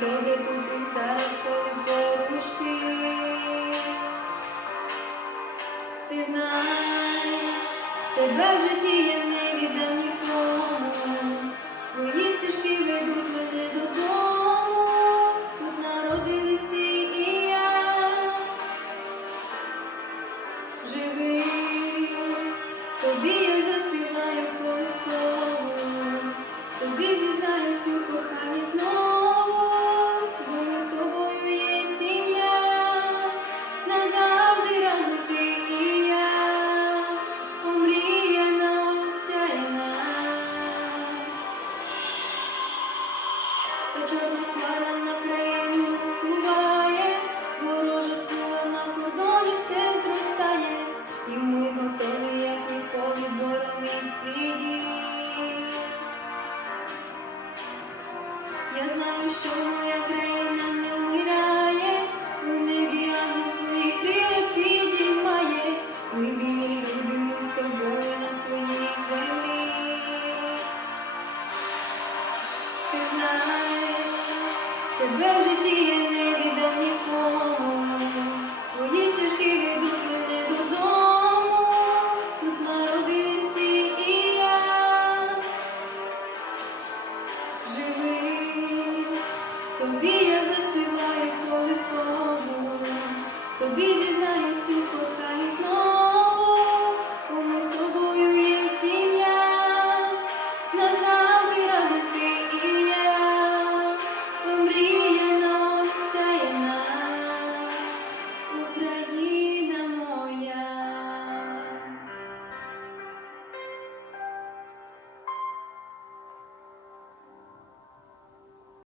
добре тут і зараз ти. Знай, тебе в житті я не віддам Живи, тобі я заспіваю колискову, тобі зізнаюсь у коханні знову, бо з тобою є сім'я, назавжди разом ти і я, омріяна осяяна. Та чорна хмара Я знаю, що моя країна не вмирає, у небі ангел свої крила підіймає. Ми вільні люди, ми з тобою на своїй землі. Ти знаєш, тебе в житті я не віддам тобі